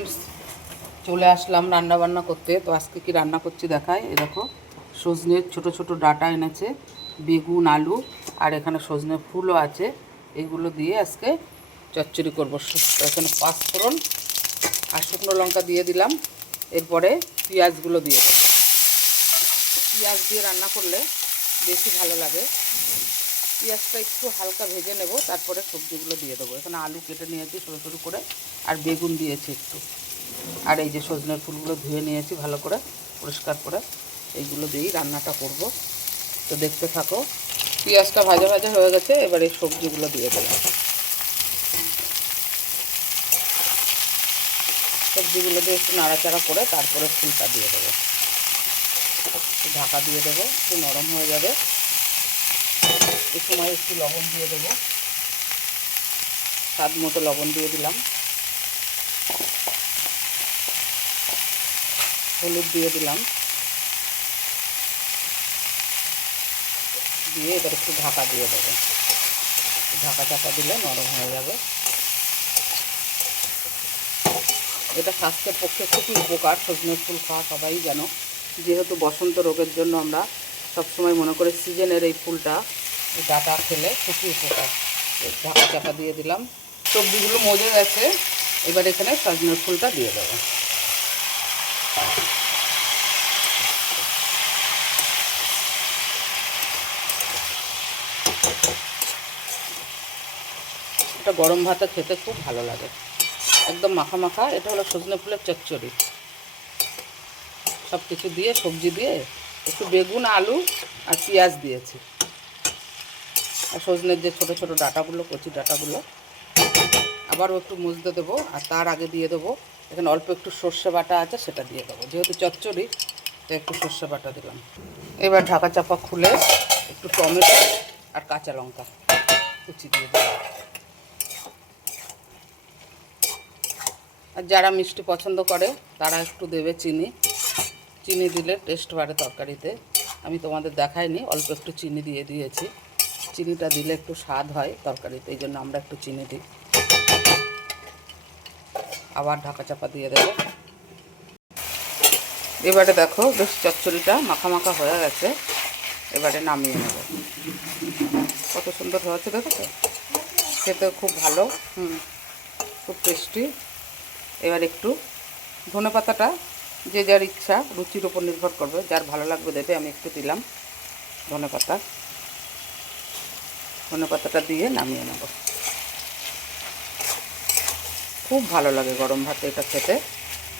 Friends, চলে আসলাম রান্না বান্না করতে। তো আজকে কি রান্না করছি দেখায়। এই দেখো, সজনের ছোট ছোট ডাঁটা এনেছে, বেগুন, আলু, আর এখানে সজনে ফুলও আছে। এগুলো দিয়ে আজকে চচ্চড়ি করবো। এখানে পাঁচফোড়ন আর শুকনো লঙ্কা দিয়ে দিলাম। এরপরে পেঁয়াজগুলো দিয়ে দেবো। পেঁয়াজ দিয়ে রান্না করলে বেশি ভালো লাগে। পেঁয়াজটা একটু হালকা ভেজে নেব, তারপরে সবজিগুলো দিয়ে দেবো। এখানে আলু কেটে নিয়েছি ছোটো ছোটো করে, আর বেগুন দিয়েছি একটু, আর এই যে সজনের ফুলগুলো ধুয়ে নিয়েছি ভালো করে পরিষ্কার করে। এইগুলো দিয়েই রান্নাটা করব। তো দেখতে থাকো। পেঁয়াজটা ভাজা ভাজা হয়ে গেছে, এবার এই সবজিগুলো দিয়ে দেবো। সবজিগুলো দিয়ে একটু নাড়াচাড়া করে তারপরে ফুলটা দিয়ে দেবো। ঢাকা দিয়ে দেবো, একটু নরম হয়ে যাবে। এই সময় একটু লবণ দিয়ে দেবো, স্বাদ মতো লবণ দিয়ে দিলাম। হলুদ দিয়ে দিলাম, দিয়ে এবার একটু ঢাকা দিয়ে দেবো। ঢাকা চাপা দিলে নরম হয়ে যাবে। এটা স্বাস্থ্যের পক্ষে খুবই উপকার। সজনের ফুল খাওয়া সবাই জানো। যেহেতু বসন্ত রোগের জন্য আমরা সবসময় মনে করি সিজনের এই ফুলটা, এই ডাঁটা খেলে খুবই উপকার। ঢাকা চাপা দিয়ে দিলাম। সবজিগুলো মজে গেছে, এবার এখানে সজনের ফুলটা দিয়ে দেবো। এটা গরম ভাতে খেতে খুব ভালো লাগে, একদম মাখা মাখা। এটা হলো সজনে ফুলের চচ্চড়ি। সব কিছু দিয়ে, সবজি দিয়ে, একটু বেগুন, আলু আর পেঁয়াজ দিয়েছি, আর সজনের যে ছোটো ছোটো ডাঁটাগুলো, কচি ডাঁটাগুলো আবারও একটু মুছতে দেবো। আর তার আগে দিয়ে দেবো এখানে অল্প একটু সর্ষে বাটা আছে, সেটা দিয়ে দেবো। যেহেতু চচ্চড়ি, তো একটু সর্ষে বাটা দিলাম। এবার ঢাকা চাপা খুলে একটু টমেটো আর কাঁচা লঙ্কা কুচি দিয়ে দেবো। আর যারা মিষ্টি পছন্দ করে তারা একটু দেবে চিনি। চিনি দিলে টেস্ট বাড়ে তরকারিতে। আমি তোমাদের দেখাইনি, অল্প একটু চিনি দিয়ে দিয়েছি। চিনিটা দিলে একটু স্বাদ হয় তরকারিতে, এই জন্য আমরা একটু চিনি দিই। আবার ঢাকা চাপা দিয়ে দেবো। এবারে দেখো, বেশ চচ্চড়িটা মাখা মাখা হয়ে গেছে। এবারে নামিয়ে নেব। কত সুন্দর হয়েছে দেখো তো, খেতে খুব ভালো। খুব টেস্টি। এবার একটু ধনেপাতাটা যে যার ইচ্ছা, রুচির উপর নির্ভর করবে, যার ভালো লাগবে দেবে। আমি একটু দিলাম ধনেপাতাটা দিয়ে নামিয়ে নেব। খুব ভালো লাগে গরম ভাতে এটা খেতে,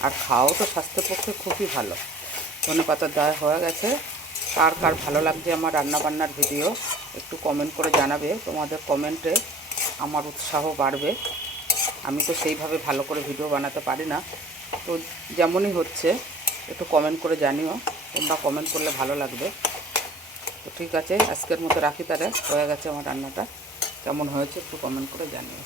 আর খাওয়াও তো স্বাস্থ্যের পক্ষে খুবই ভালো। ধনেপাতা দেওয়া হয়ে গেছে। কার কার ভালো লাগছে আমার রান্নাবান্নার ভিডিও একটু কমেন্ট করে জানাবে। তোমাদের কমেন্টে আমার উৎসাহ বাড়বে। আমি তো সেইভাবে ভালো করে ভিডিও বানাতে পারি না, তো যেমনই হচ্ছে একটু কমেন্ট করে জানিও। তোমরা কমেন্ট করলে ভালো লাগবে। তো ঠিক আছে, আজকের মতো রাখি। তাহলে হয়ে গেছে আমার রান্নাটা। কেমন হয়েছে একটু কমেন্ট করে জানিও।